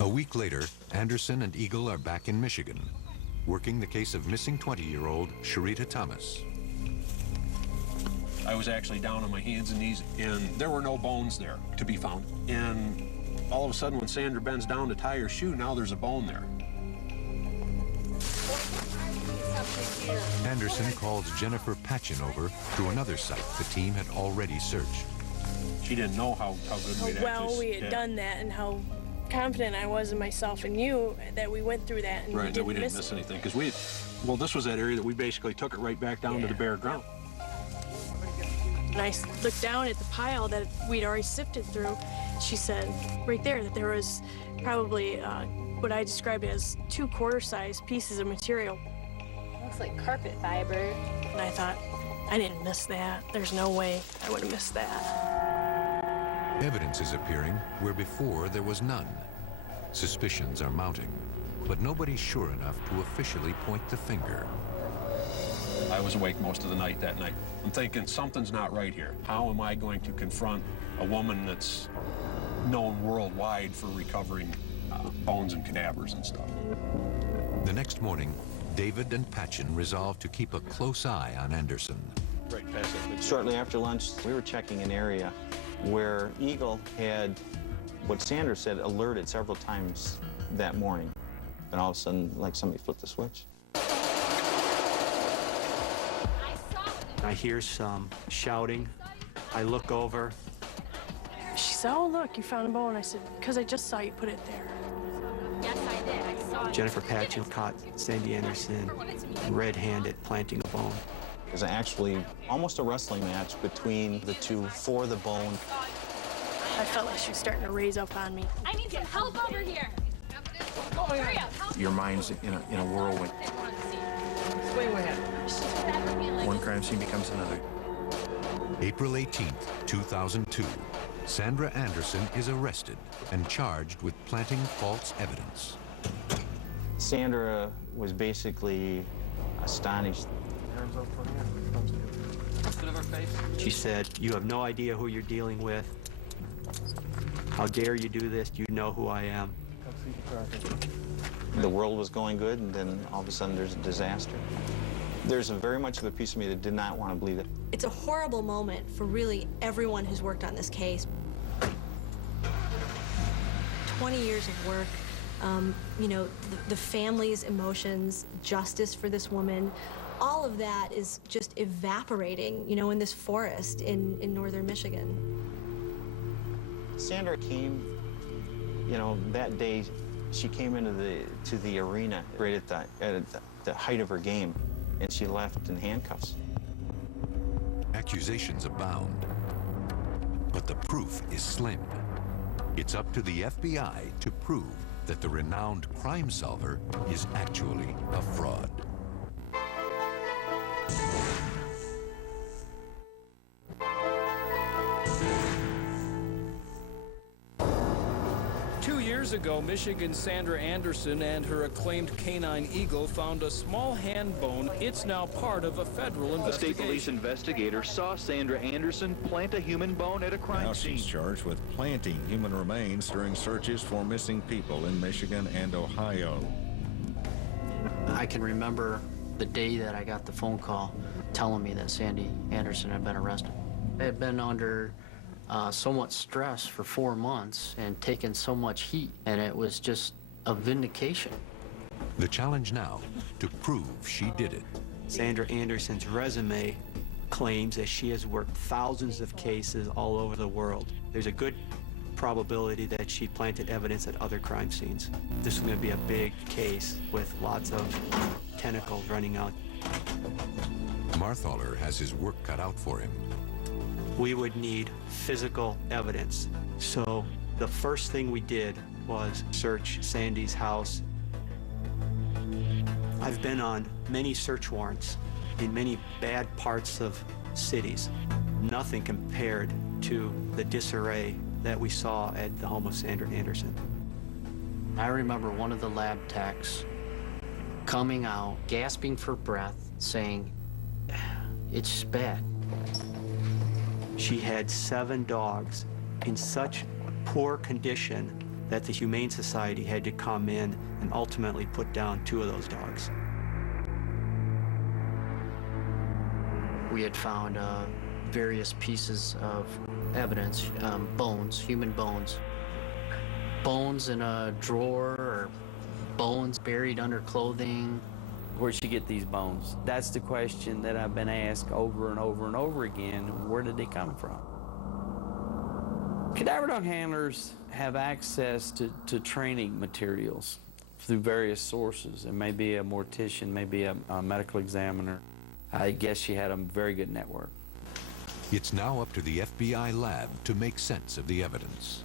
A week later, Anderson and Eagle are back in Michigan, working the case of missing 20-year-old Sharita Thomas. I was actually down on my hands and knees, and there were no bones there to be found. And all of a sudden, when Sandra bends down to tie her shoe, now there's a bone there. Anderson calls Jennifer Patchen over to another site the team had already searched. She didn't know how good we'd well we had done that and how confident I was in myself and you that we went through that and right, we didn't miss anything. Because well, this was that area that we basically took it right back down to the bare ground. And I looked down at the pile that we'd already sifted through. She said right there that there was probably what I described as 2 quarter-size pieces of material. Looks like carpet fiber. And I thought, I didn't miss that. There's no way I would have missed that. Evidence is appearing where before there was none. Suspicions are mounting, but nobody's sure enough to officially point the finger. I was awake most of the night that night. I'm thinking, something's not right here. How am I going to confront a woman that's known worldwide for recovering bones and cadavers and stuff? The next morning, David and Patchen resolved to keep a close eye on Anderson. Right, pass it. Shortly after lunch, we were checking an area where Eagle had, what Sandra said, alerted several times that morning. And all of a sudden, like somebody flipped the switch. I hear some shouting. I look over. She said, oh, look, you found a bone. I said, because I just saw you put it there. Yes, I did. I saw it. Jennifer Patchen caught Sandy Anderson red-handed planting a bone. It was actually almost a wrestling match between the two for the bone. I felt like she was starting to raise up on me. I need some help over here. Hurry up. Your mind's in a whirlwind. One crime scene becomes another. April 18th, 2002. Sandra Anderson is arrested and charged with planting false evidence. Sandra was basically astonished. She said, you have no idea who you're dealing with. How dare you do this? You know who I am. The world was going good, and then all of a sudden there's a disaster. There's very much of a piece of me that did not want to believe it. It's a horrible moment for really everyone who's worked on this case. 20 years of work, you know, the family's emotions, justice for this woman, all of that is just evaporating, you know, in this forest in northern Michigan. Sandra came, you know, that day, she came into the arena right at the height of her game, and she left in handcuffs. Accusations abound, but the proof is slim. It's up to the FBI to prove that the renowned crime solver is actually a fraud. Years ago, Michigan's Sandra Anderson and her acclaimed canine Eagle found a small hand bone. It's now part of a federal investigation. A state police investigator saw Sandra Anderson plant a human bone at a crime scene. Now she's charged with planting human remains during searches for missing people in Michigan and Ohio. I can remember the day that I got the phone call telling me that Sandy Anderson had been arrested. I had been under so much stress for 4 months and taken so much heat, and it was just a vindication. The challenge now, to prove she did it. Sandra Anderson's resume claims that she has worked thousands of cases all over the world. There's a good probability that she planted evidence at other crime scenes. This is going to be a big case with lots of tentacles running out. Marthaler has his work cut out for him. We would need physical evidence. So the first thing we did was search Sandy's house. I've been on many search warrants in many bad parts of cities. Nothing compared to the disarray that we saw at the home of Sandra Anderson. I remember one of the lab techs coming out, gasping for breath, saying, "It's bad." She had 7 dogs in such poor condition that the Humane Society had to come in and ultimately put down 2 of those dogs. We had found various pieces of evidence, bones, human bones. Bones in a drawer, or bones buried under clothing. Where'd she get these bones? That's the question that I've been asked over and over and over again. Where did they come from? Cadaver dog handlers have access to training materials through various sources. It may be a mortician, maybe a medical examiner. I guess she had a very good network. It's now up to the FBI lab to make sense of the evidence.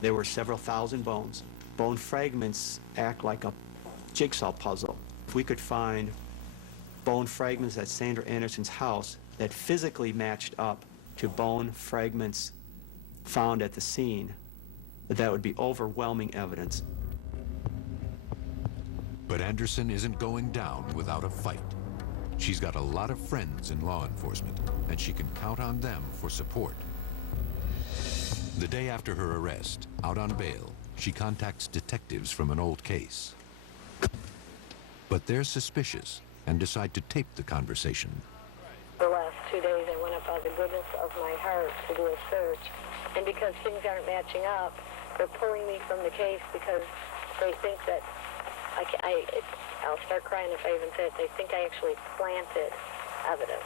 There were several thousand bones. Bone fragments act like a jigsaw puzzle. If we could find bone fragments at Sandra Anderson's house that physically matched up to bone fragments found at the scene, that would be overwhelming evidence. But Anderson isn't going down without a fight. She's got a lot of friends in law enforcement, and she can count on them for support. The day after her arrest, out on bail, she contacts detectives from an old case. But they're suspicious and decide to tape the conversation. The last 2 days I went up out of the goodness of my heart to do a search, and because things aren't matching up, they're pulling me from the case because they think that I'll start crying if I even say it. They think I actually planted evidence.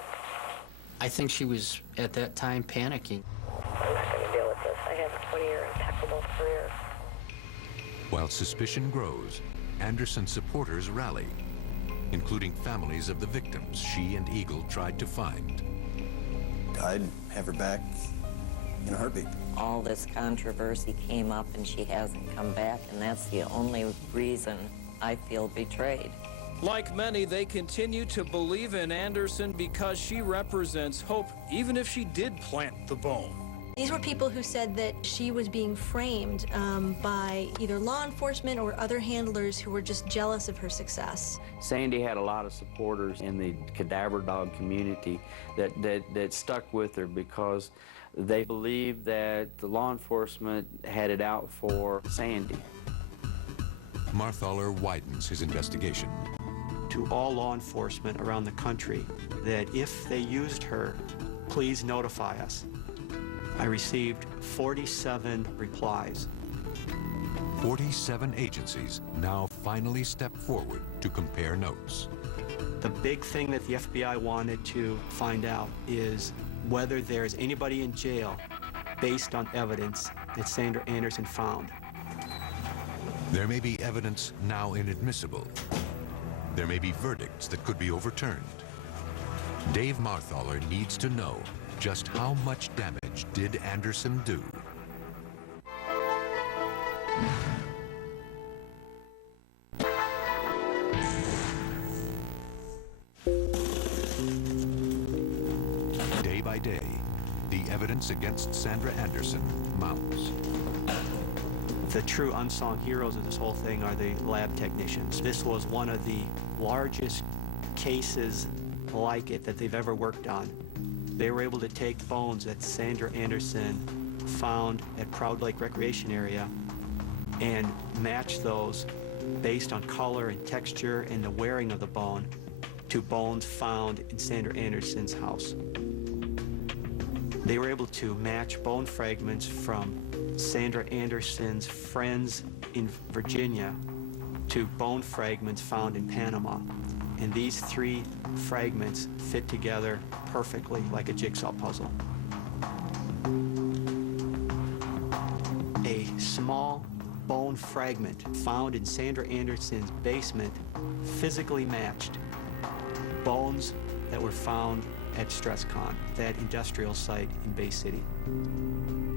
I think she was, at that time, panicking. I'm not going to deal with this. I have a 20-year impeccable career. While suspicion grows, Anderson's supporters rally, including families of the victims she and Eagle tried to find. I'd have her back in a heartbeat. All this controversy came up and she hasn't come back, and that's the only reason I feel betrayed. Like many, they continue to believe in Anderson because she represents hope, even if she did plant the bone. These were people who said that she was being framed by either law enforcement or other handlers who were just jealous of her success. Sandy had a lot of supporters in the cadaver dog community that stuck with her because they believed that the law enforcement had it out for Sandy. Marthaler widens his investigation. To all law enforcement around the country, that if they used her, please notify us. I received 47 replies. 47 agencies now finally step forward to compare notes. The big thing that the FBI wanted to find out is whether there's anybody in jail based on evidence that Sandra Anderson found. There may be evidence now inadmissible. There may be verdicts that could be overturned. Dave Marthaler needs to know just how much damage did Anderson do. Day by day, the evidence against Sandra Anderson mounts. The true unsung heroes of this whole thing are the lab technicians. This was one of the largest cases like it that they've ever worked on. They were able to take bones that Sandra Anderson found at Proud Lake Recreation Area and match those based on color and texture and the wearing of the bone to bones found in Sandra Anderson's house. They were able to match bone fragments from Sandra Anderson's friends in Virginia to bone fragments found in Panama. And these 3 fragments fit together perfectly like a jigsaw puzzle. A small bone fragment found in Sandra Anderson's basement physically matched bones that were found at StressCon, that industrial site in Bay City.